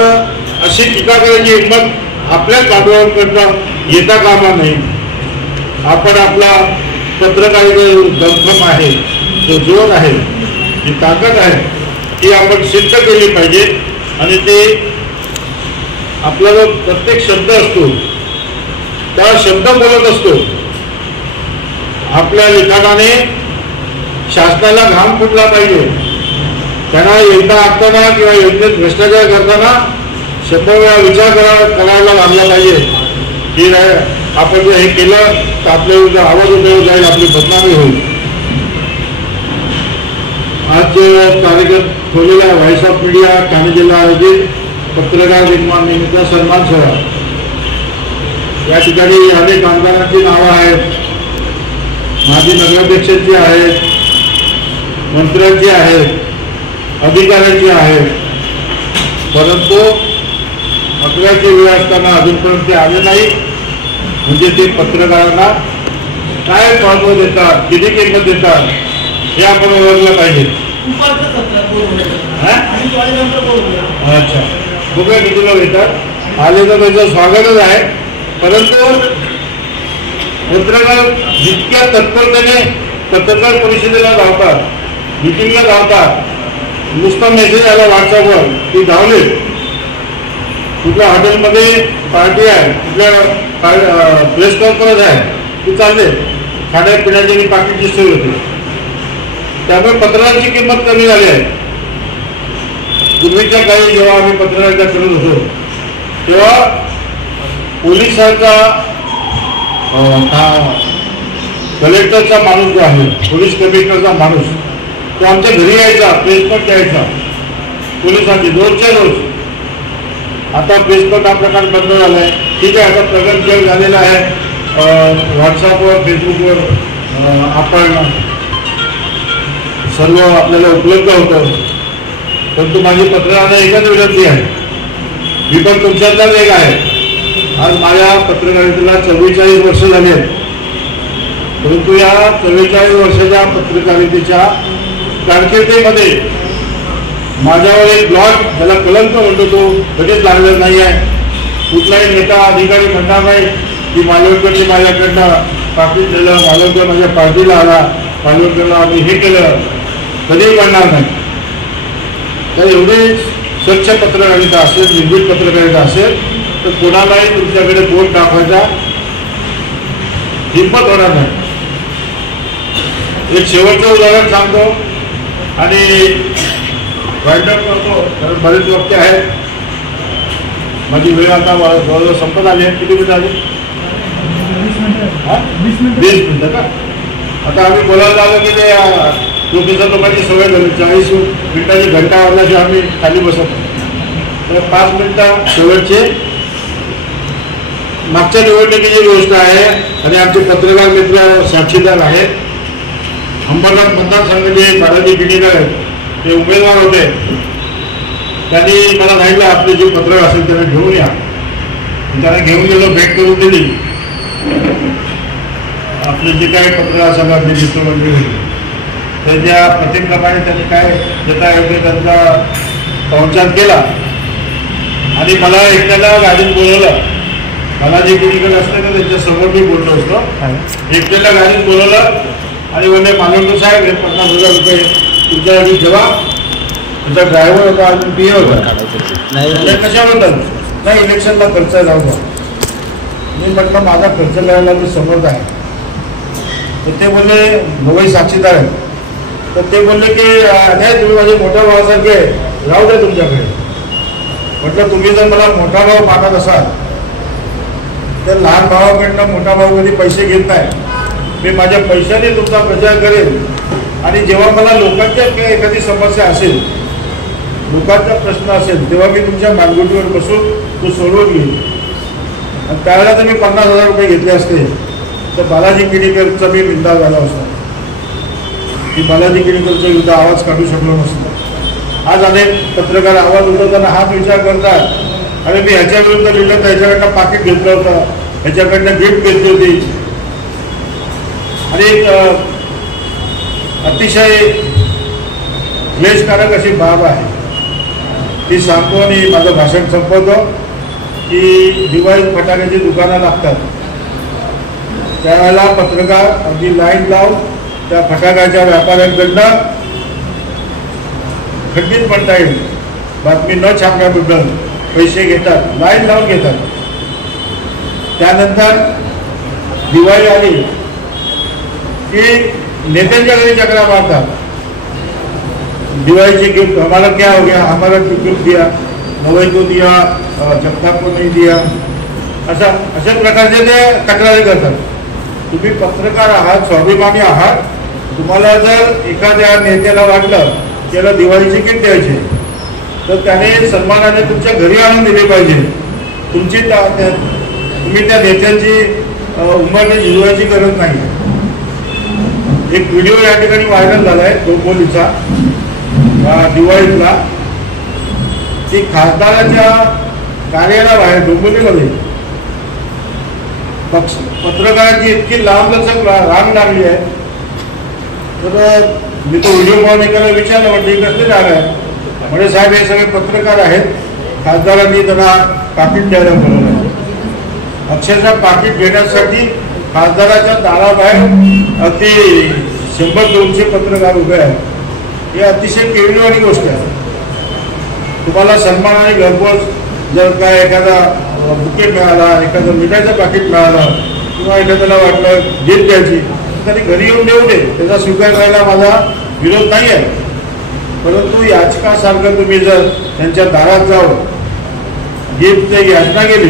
अशी टीका करायची हिंमत आपल्याच बांधवांकडनं येता कामा नाही. आपण आपला पत्रकारिता दमखम आहे, जो जोर आहे, जी ताकद आहे ती आपण सिद्ध केली पाहिजे आणि ते आपला जो प्रत्येक शब्द असतो त्या शब्द बोलत असतो. आपल्या लिखाणाने शासनाला घाम फुटला पाहिजे. त्यांना योजना आखताना किंवा योजनेत भ्रष्टाचार करताना 100 वेळा विचार करायला लागला पाहिजे की आपण जर हे केलं तर आपल्या विरुद्ध आवाज उठवला जाईल, आपली बदनामी होईल. आज जो कार्यक्रम ठेवलेला आहे व्हॉइस ऑफ मीडिया ठाणे जिल्हा आयोजित पत्रकार दिनमान निमित्त सन्मान सोहळा, या ठिकाणी अनेक आमदारांची नावं आहेत, माजी नगराध्यक्षांची आहेत, मंत्र्यांची आहेत, अधिकाऱ्यांची आहेत. परंतु मतदानाची वेळ असताना अजूनपर्यंत ते आले नाही. म्हणजे ते पत्रकारांना काय महत्व देतात, किती किंमत देतात हे आपण ओळखलं पाहिजे. अच्छा, बघा किती लोक येतात. आले तर त्याचं स्वागतच आहे. परंतु पत्रकार जितक्या तत्परतेने पत्रकार परिषदेला धावतात, मिटिंगला धावतात, नुसता मेसेज आला व्हॉट्सअपवर ती धावले. कुठल्या हॉटेलमध्ये पार्टी आहे, कुठल्या प्रेस कॉन्फरन्स आहे, ती चालले. खाण्यापिण्याची आणि पाकिटची सोय होती. त्यामुळे पत्रकारांची किंमत कमी झाली आहे. पूर्वीच्या काळी जेव्हा आम्ही पत्रकारिता करत होतो तेव्हा पोलिसांचा कलेक्टरचा माणूस जो आहे, पोलीस कमिशनरचा माणूस, तो आमच्या घरी यायचा, प्रेसपट द्यायचा पोलिसांची रोजच्या रोज. आता प्रेसपट हा प्रकार बंद झाला आहे. ठीक आहे, आता प्रगत जग झालेला आहे. व्हॉट्सअपवर, फेसबुकवर आपण सर्व आपल्याला उपलब्ध होतं. परंतु माझी पत्रकारांना एकच विनंती आहे, मी पण तुमच्यातलाच एक आहे. आज माझ्या पत्रकारितेला 44 वर्ष झाली आहेत. परंतु या 44 वर्षाच्या पत्रकारितेच्या कारकिर्दीमध्ये माझ्यावर एक ब्लॉग ज्याला कलंक म्हणतो तो कधीच लागलेला नाही आहे. कुठलाही नेता अधिकारी म्हणणार नाही की मालवणकरने माझ्याकडनं पाकिट दिलं, मालवणकर माझ्या पार्टीला आला, मालवणकरला आम्ही हे केलं, कधीही म्हणणार नाही. तर एवढे स्वच्छ पत्रकारिता असेल, निर्भीड पत्रकारिता असेल तर कोणालाही तुमच्याकडे बोट दाखवायचा हिंमत होणार नाही. एक शेवटचं उदाहरण सांगतो आणि वाईंडअप करतो, कारण बरेच वक्ते आहेत. माझी वेळ आता जवळजवळ संपत आली आहे. किती मिनिट आली? 20 मिनिटं का? आता आम्ही बोलायला आलो की ते प्रोफेसर लोकांची सवय झाली, 40 मिनिटाची घंटा वाजल्याशी आम्ही खाली बसत. तर 5 मिनिटं शेवटचे मागच्या निवडणुकीची गोष्ट आहे आणि आमचे पत्रकार मित्र साक्षीदार आहेत. अंबरनाथ मतदारसंघाचे बालाजी किणीकर ते उमेदवार होते. त्यांनी मला सांगितलं आपले जे पत्रक असेल त्यांना घेऊन या. त्यांना घेऊन गेलो, भेट करून दिली. आपले जे काही पत्रकार संघातले मित्रमंडळी होते त्याच्या प्रतिक्रमाने त्यांनी काय देता योग्य त्यांचा पाहुणचार केला आणि मला एकट्याला गाडीत बोलवलं. मला जे किणीकर असते ना त्यांच्यासमोर मी बोललो असतो. एकट्याला गाडीत बोलवलं आणि बोलले मालवणकर साहेब हे 50,000 रुपये तुमच्यासाठी जेव्हा तुमचा ड्रायव्हर होता अजून पी होता कशाबद्दल नाही इलेक्शनला खर्च लावला. मी म्हटलं माझा खर्च लावायला मी समर्थ आहे. तर ते बोलले नवई साक्षीदार आहेत. तर ते बोलले की नाही तुम्ही माझे मोठ्या भावासारखे राहू द्या तुमच्याकडे. म्हटलं तुम्ही जर मला मोठा भाव मानत असाल तर लहान भावाकडनं मोठा भाऊ कधी पैसे घेत नाही. मी माझ्या पैशाने तुमचा प्रचार करेन आणि जेव्हा मला लोकांच्या एखादी समस्या असेल, लोकांचा प्रश्न असेल तेव्हा मी तुमच्या मानगुटीवर बसून तो सोडवून घेईन. आणि त्यावेळेला जर मी 50,000 रुपये घेतले असते तर बालाजी किणीकरचा मी निंदा झाला असता की बालाजी किणीकरच्या विरुद्ध आवाज काढू शकलो नसतो. आज अनेक पत्रकार आवाज उठवताना हाच विचार करतात अरे मी ह्याच्या विरुद्ध लिहिलं तर ह्याच्याकडनं पाकिट घेतलं होतं, ह्याच्याकडनं गिफ्ट घेतली होती. आणि एक अतिशय क्लेशकारक अशी बाब आहे ती सांगतो आणि माझं भाषण संपवतो की दिवाळीत फटाक्याची दुकानं लागतात. त्यावेळेला पत्रकार अगदी लाईन लावून त्या फटाक्याच्या व्यापाऱ्यांकडनं खंडित म्हणता येईल बातमी न छापण्याबद्दल पैसे घेतात, लाईन लावून घेतात. त्यानंतर दिवाळी आली की नेत्यांच्या घरी चक्रा मारतात. दिवाळीची गिफ्ट हमारा क्या हो गया, हमारा गिफ्ट दिया, नवई को दिया, जगताप को नहीं दिया, अशा प्रकारचे ते तक्रारी करतात. तुम्ही पत्रकार आहात, स्वाभिमानी आहात. तुम्हाला जर एखाद्या नेत्याला वाटलं त्याला दिवाळीची गिफ्ट द्यायची तर त्याने सन्मानाने तुमच्या घरी आणून दिली पाहिजे. तुम्ही त्या नेत्यांची उंबरणी झिजवायची गरज नाही. एक व्हिडिओ या ठिकाणी व्हायरल झाला आहे डोंबिवलीचा दिवाळीतला. ती खासदाराच्या कार्यालयाबाहेर डोंबिवलीमध्ये पत्रकारांची इतकी लांबलचक रांग लागली आहे. तर मी तो व्हिडिओ पाहून एकाला विचारलं म्हटलं ही कसली रांग आहे. म्हणजे साहेब हे सगळे पत्रकार आहेत, खासदारांनी त्यांना पाकिट द्यायला बोलवलं आहे. अक्षरशः पाकिट घेण्यासाठी खासदाराच्या दाराबाहेर अगदी 100-200 पत्रकार उभे आहेत. ही अतिशय केविलवाणी गोष्ट आहे. तुम्हाला सन्मानाने घरपोच जर काय एखादा बुके मिळाला, एखादं मिठाचं पाकिट मिळालं किंवा एखाद्याला वाटलं गिफ्ट द्यायची तरी घरी येऊन देऊ दे, त्याचा स्वीकार करायला माझा विरोध नाही आहे. परंतु याचकासारखं तुम्ही जर त्यांच्या दारात जाऊन गिफ्टची याचना केली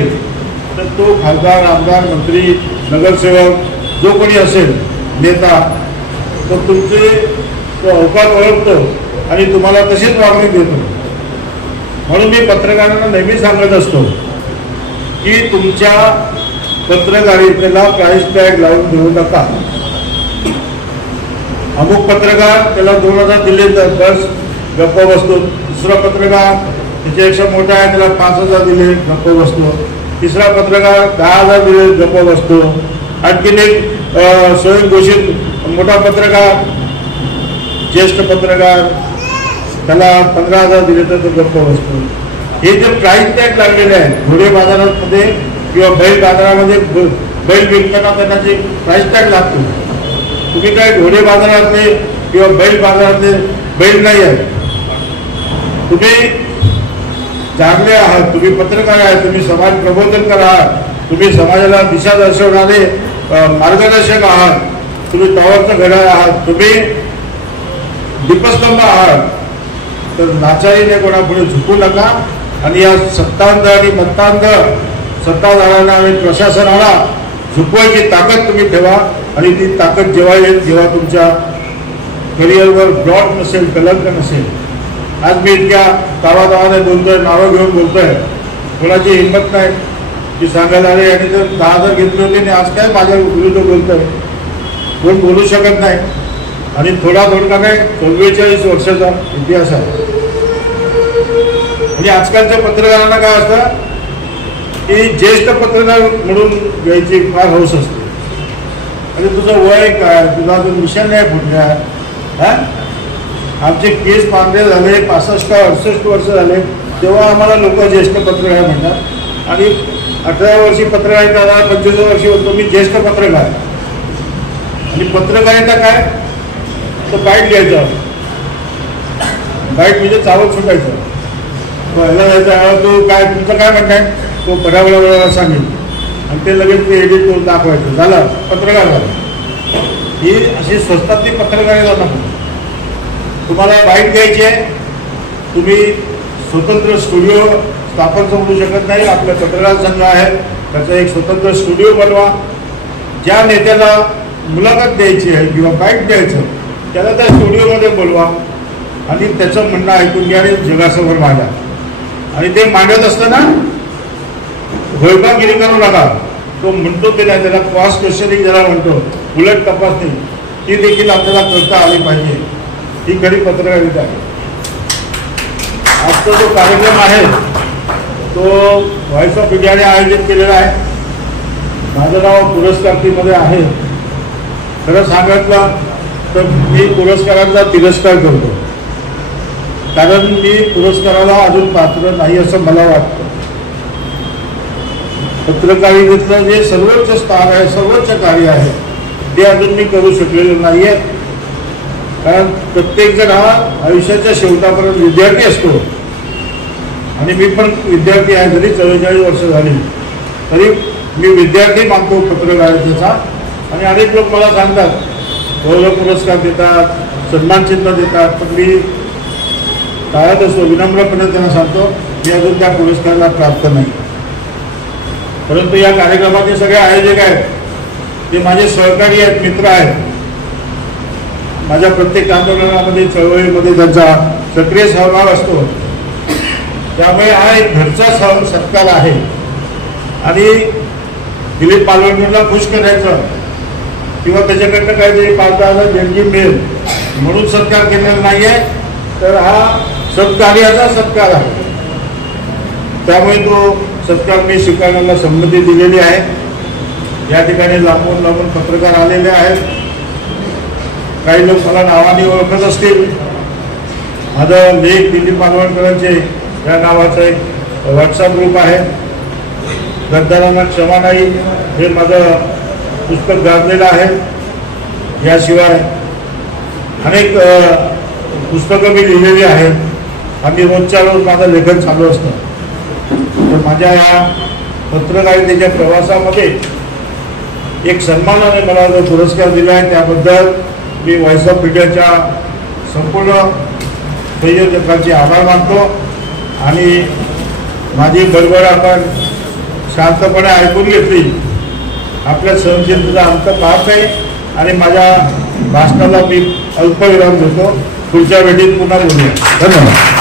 तर तो खासदार, आमदार, मंत्री, नगरसेवक जो कोणी असेल नेता तो तुमचे तो अवकाश ओळखतो आणि तुम्हाला तशीच वागणूक देतो. म्हणून मी पत्रकारांना नेहमी सांगत असतो की तुमच्या पत्रकारितेला प्राइस टॅग लावून देऊ नका. अमुक पत्रकार त्याला 2,000 दिले तर बस गप्प बसतो. दुसरा पत्रकार त्याच्यापेक्षा मोठा आहे त्याला 5,000 दिले गप्प बसतो. तिसरा पत्रकार 10,000 दिले गप्प बसतो. आणखीन एक स्वयंघोषित मोठा पत्रकार, ज्येष्ठ पत्रकार, त्याला 15,000 दिले तर तो गप्प बसतो. हे जे प्राईस टॅग लागलेले आहेत घोडे बाजारामध्ये किंवा बैल बाजारामध्ये बैल विकताना त्यांना जे प्राईस टॅग लागतो, तुम्ही काय घोडे बाजारातले किंवा बैल बाजारातले बैल नाही आहेत. तुम्ही जागले आहात, तुम्ही पत्रकार आहात, तुम्ही समाज प्रबोधनकर आहात, तुम्ही समाजाला दिशा दर्शवणारे मार्गदर्शक आहात, तुम्ही टॉवरचं घड्याळ आहात, तुम्ही दीपस्तंभ आहात. तर नाचारीने कोणापुढे झुकू नका आणि या सत्तांध आणि मत्तांध सत्ताधाऱ्यांना आणि प्रशासनाला झुकवायची ताकद तुम्ही ठेवा. आणि ती ताकद जेव्हा येईल जेव्हा तुमच्या करिअरवर ब्लॉट नसेल, कलंक नसेल. आज मी इतक्या तावातावाने बोलतोय, नावं घेऊन बोलतोय, कोणाची हिंमत नाही की सांगायला अरे यांनी जर 10,000 घेतले होते आणि आज काय माझ्या विरुद्ध बोलतोय. कोण बोलू शकत नाही. आणि थोडका नाही, 44 वर्षाचा इतिहास आहे. म्हणजे आजकालच्या पत्रकारांना काय असतं की ज्येष्ठ पत्रकार म्हणून घ्यायची फार हौस असते. आणि तुझं वय काय, तुझा अजून विषय नाही फुटल्या. आमचे केस पांढरे झाले 65-68 वर्ष झाले तेव्हा आम्हाला लोक ज्येष्ठ पत्रकार म्हणतात. आणि 18 वर्षी पत्रकारिता, 25 वर्षी होतो मी ज्येष्ठ पत्रकार. आणि पत्रकारिता काय तर बाईट घ्यायचं, बाईट म्हणजे चावत सुटायचं. पहिला जायचं, तो काय तुमचं काय म्हणताय, तो बराबरा सांगेल आणि ते लगेच ते एडिट करून दाखवायचं, झालं पत्रकार झालं. ही अशी स्वस्तातली पत्रकारिता नको. तुम्हाला बाईट घ्यायची आहे, तुम्ही स्वतंत्र स्टुडिओ स्थापन करू शकत नाही. आपल्या पत्रकार संघ आहे, त्याचा एक स्वतंत्र स्टुडिओ बनवा. ज्या नेत्याला मुलाखत द्यायची आहे किंवा बाईट द्यायचं त्याला त्या स्टुडिओमध्ये बोलवा आणि त्याचं म्हणणं ऐकून घ्या आणि जगासमोर मांडा. आणि ते मांडत असताना घोळपागिरी करू नका. तो म्हणतो की नाही, त्याला क्रॉस क्वेश्चनिंग ज्याला म्हणतो, उलट तपासणी, ती देखील आपल्याला करता आली पाहिजे. ही खरी पत्रकारिता आहे. आजचा जो कार्यक्रम आहे तो व्हॉइस ऑफ इंडियाने आयोजित केलेला आहे. माझं नाव पुरस्कारार्थीमध्ये आहे. खरं सांगितलं तर मी पुरस्कारांचा तिरस्कार करतो, कारण मी पुरस्काराला अजून पात्र नाही असं मला वाटतं. पत्रकारितेतलं जे सर्वोच्च स्थान आहे, सर्वोच्च कार्य आहे ते अजून मी करू शकलेलो नाही आहे. कारण प्रत्येकजण हा आयुष्याच्या शेवटापर्यंत विद्यार्थी असतो. आणि मी पण विद्यार्थी आहे, जरी 44 वर्ष झाली तरी मी विद्यार्थी मानतो पत्रकारितेचा. आणि अनेक लोक मला सांगतात गौरव पुरस्कार देतात, सन्मानचिन्ह देतात, पण मी टाळत असतो. विनम्रपणे त्यांना सांगतो मी अजून त्या पुरस्काराला प्राप्त नाही. परंतु या कार्यक्रमाचे सगळे आयोजक आहेत ते माझे सहकारी आहेत, मित्र आहेत. माझ्या प्रत्येक आंदोलनामध्ये, चळवळीमध्ये त्यांचा सक्रिय सहभाग असतो. त्यामुळे हा एक घरचा सत्कार आहे. आणि दिलीप मालवणकरला खुश करायचं किंवा त्याच्याकडनं काहीतरी 5,000 देणगी मिळेल म्हणून सत्कार केलेला नाही आहे, तर हा सत्कार्याचा सत्कार आहे. त्यामुळे तो सत्कार मी स्वीकारण्याला संमती दिलेली आहे. या ठिकाणी लांबून पत्रकार आलेले आहेत. काही लोक मला नावाने ओळखत असतील. माझं लेख दिलीप मालवणकरांचे या नावाचा एक व्हॉट्सअप ग्रुप आहे. गद्दारांना क्षमा नाही हे माझं पुस्तक गाजलेलं आहे. याशिवाय अनेक पुस्तकं मी लिहिलेली आहेत आणि रोजच्या रोज माझं लेखन चालू असतं. तर माझ्या या पत्रकारितेच्या प्रवासामध्ये एक सन्मानाने मला जो पुरस्कार दिला आहे त्याबद्दल मी व्हॉइस ऑफ इंडियाच्या संपूर्ण संयोजकांचे आभार मानतो. आणि माझी बरोबर आपण शांतपणे ऐकून घेतली. आपल्या सहनशीलतेचा अंत पाहत आहे आणि माझ्या भाषणाला मी अल्पविराम देतो. पुढच्या भेटीत पुन्हा बोलूया. धन्यवाद.